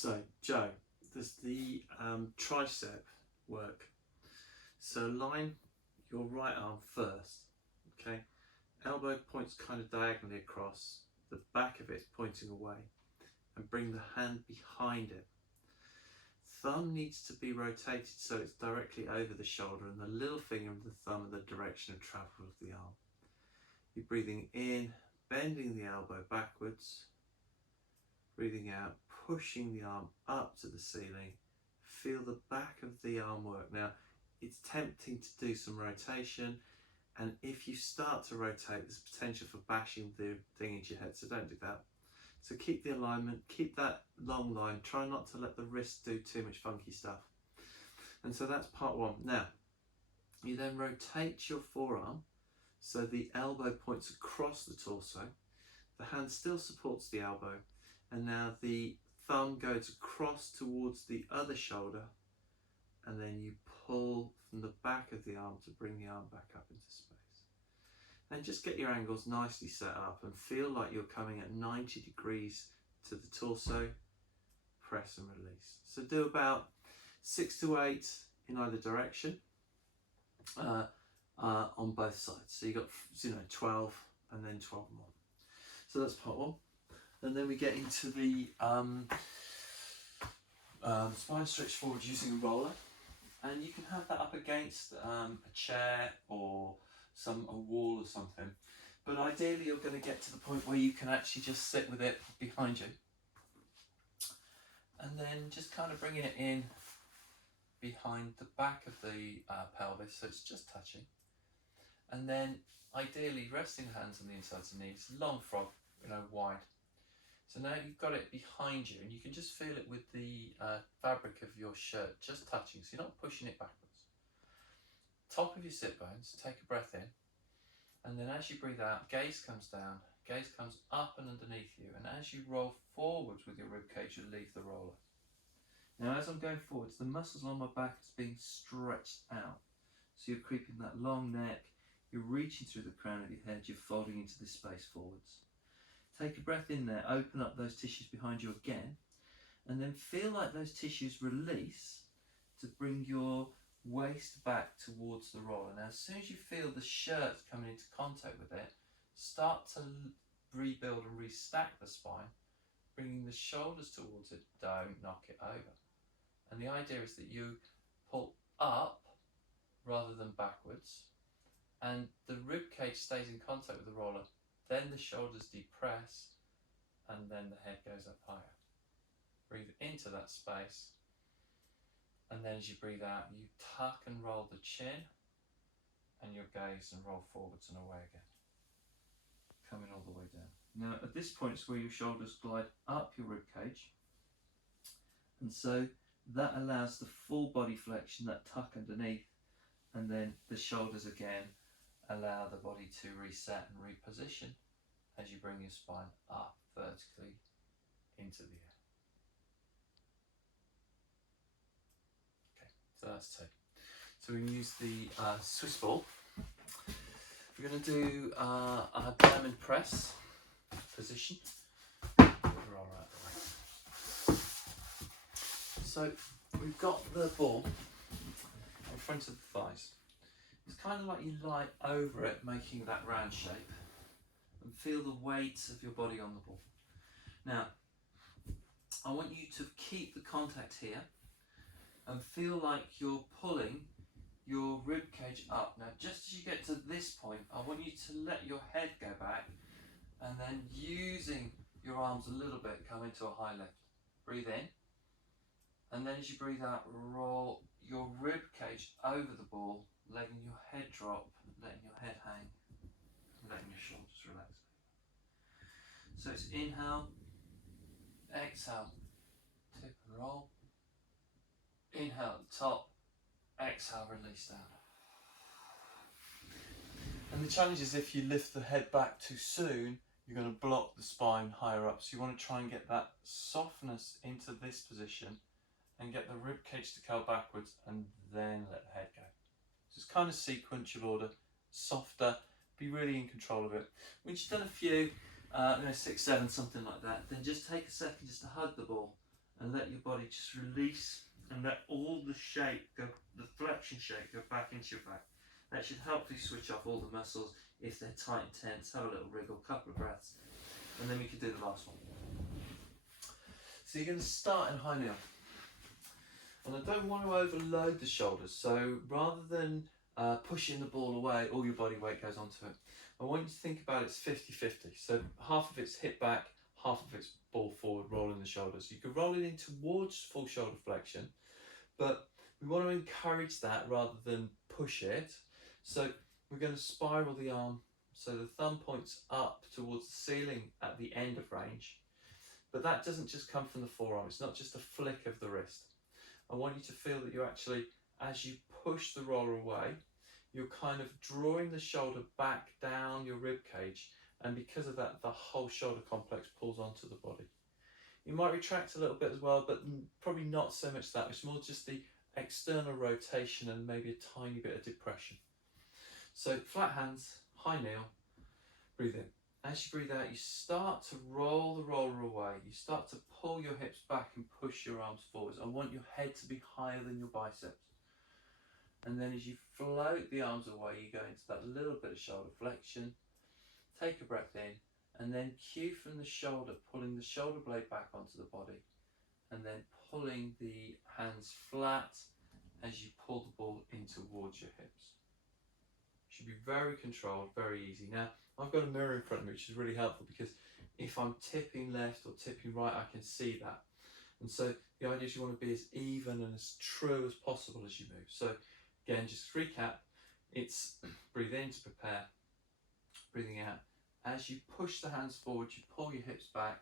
So, Joe, does the tricep work? So line your right arm first, okay? Elbow points kind of diagonally across, the back of it's pointing away, and bring the hand behind it. Thumb needs to be rotated so it's directly over the shoulder, and the little finger and the thumb are the direction of travel of the arm. You're breathing in, bending the elbow backwards, breathing out, pushing the arm up to the ceiling. Feel the back of the arm work. Now, it's tempting to do some rotation, and if you start to rotate, there's potential for bashing the thing into your head, so don't do that. So keep the alignment, keep that long line, try not to let the wrist do too much funky stuff. And so that's part one. Now, you then rotate your forearm so the elbow points across the torso, the hand still supports the elbow, and now the thumb goes across towards the other shoulder, and then you pull from the back of the arm to bring the arm back up into space. And just get your angles nicely set up and feel like you're coming at 90 degrees to the torso, press and release. So do about 6 to 8 in either direction on both sides. So you got 12 and then 12 more. So that's part one. And then we get into the spine stretch forward using a roller, and you can have that up against a chair or a wall or something, but ideally you're going to get to the point where you can actually just sit with it behind you, and then just kind of bringing it in behind the back of the pelvis so it's just touching, and then ideally resting the hands on the insides of the knees, long frog, wide. So now you've got it behind you, and you can just feel it with the fabric of your shirt just touching, so you're not pushing it backwards. Top of your sit bones, take a breath in, and then as you breathe out, gaze comes down, gaze comes up and underneath you, and as you roll forwards with your ribcage, you leave the roller. Now as I'm going forwards, the muscles on my back is being stretched out, so you're creeping that long neck, you're reaching through the crown of your head, you're folding into this space forwards. Take a breath in there, open up those tissues behind you again, and then feel like those tissues release to bring your waist back towards the roller. Now, as soon as you feel the shirt coming into contact with it, start to rebuild and restack the spine, bringing the shoulders towards it, don't knock it over. And the idea is that you pull up rather than backwards, and the rib cage stays in contact with the roller. Then the shoulders depress, and then the head goes up higher. Breathe into that space, and then as you breathe out, you tuck and roll the chin, and your gaze and roll forwards and away again. Coming all the way down. Now at this point, it's where your shoulders glide up your rib cage, and so that allows the full body flexion, that tuck underneath, and then the shoulders again allow the body to reset and reposition as you bring your spine up vertically into the air. Okay, so that's two. So we can use the Swiss ball. We're going to do a diamond press position. Roll out the way. So we've got the ball in front of the thighs. It's kind of like you lie over it, making that round shape, and feel the weight of your body on the ball. Now, I want you to keep the contact here and feel like you're pulling your rib cage up. Now, just as you get to this point, I want you to let your head go back, and then using your arms a little bit, come into a high lift. Breathe in, and then as you breathe out, roll your rib cage over the ball, letting your head drop, letting your head hang, letting your shoulders relax. So it's inhale, exhale, tip and roll. Inhale at the top, exhale, release down. And the challenge is if you lift the head back too soon, you're going to block the spine higher up. So you want to try and get that softness into this position and get the rib cage to curl backwards, and then let the head go. So it's kind of sequential order, softer, be really in control of it. Once you've done a few, 6, 7, something like that, then just take a second just to hug the ball and let your body just release and let all the shape go, the flexion shape go back into your back. That should help you switch off all the muscles if they're tight and tense. Have a little wriggle, couple of breaths, and then we can do the last one. So you're going to start in high kneel. And I don't want to overload the shoulders, so rather than pushing the ball away, all your body weight goes onto it. I want you to think about it's 50-50. So half of it's hip back, half of it's ball forward, rolling the shoulders. You can roll it in towards full shoulder flexion, but we want to encourage that rather than push it. So we're going to spiral the arm so the thumb points up towards the ceiling at the end of range. But that doesn't just come from the forearm, it's not just a flick of the wrist. I want you to feel that you're actually, as you push the roller away, you're kind of drawing the shoulder back down your rib cage, and because of that, the whole shoulder complex pulls onto the body. You might retract a little bit as well, but probably not so much that. It's more just the external rotation and maybe a tiny bit of depression. So flat hands, high kneel, breathe in. As you breathe out, you start to roll the roller away. You start to pull your hips back and push your arms forwards. I want your head to be higher than your biceps. And then as you float the arms away, you go into that little bit of shoulder flexion. Take a breath in, and then cue from the shoulder, pulling the shoulder blade back onto the body, and then pulling the hands flat as you pull the ball in towards your hips. Should be very controlled, very easy. Now, I've got a mirror in front of me, which is really helpful because if I'm tipping left or tipping right, I can see that. And so the idea is you want to be as even and as true as possible as you move. So again, just recap, it's breathe in to prepare, breathing out. As you push the hands forward, you pull your hips back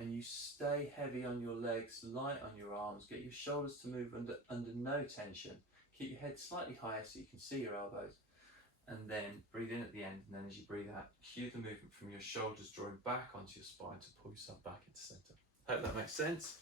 and you stay heavy on your legs, light on your arms, get your shoulders to move under no tension. Keep your head slightly higher so you can see your elbows. And then breathe in at the end, and then as you breathe out, cue the movement from your shoulders drawing back onto your spine to pull yourself back into center. Hope that makes sense.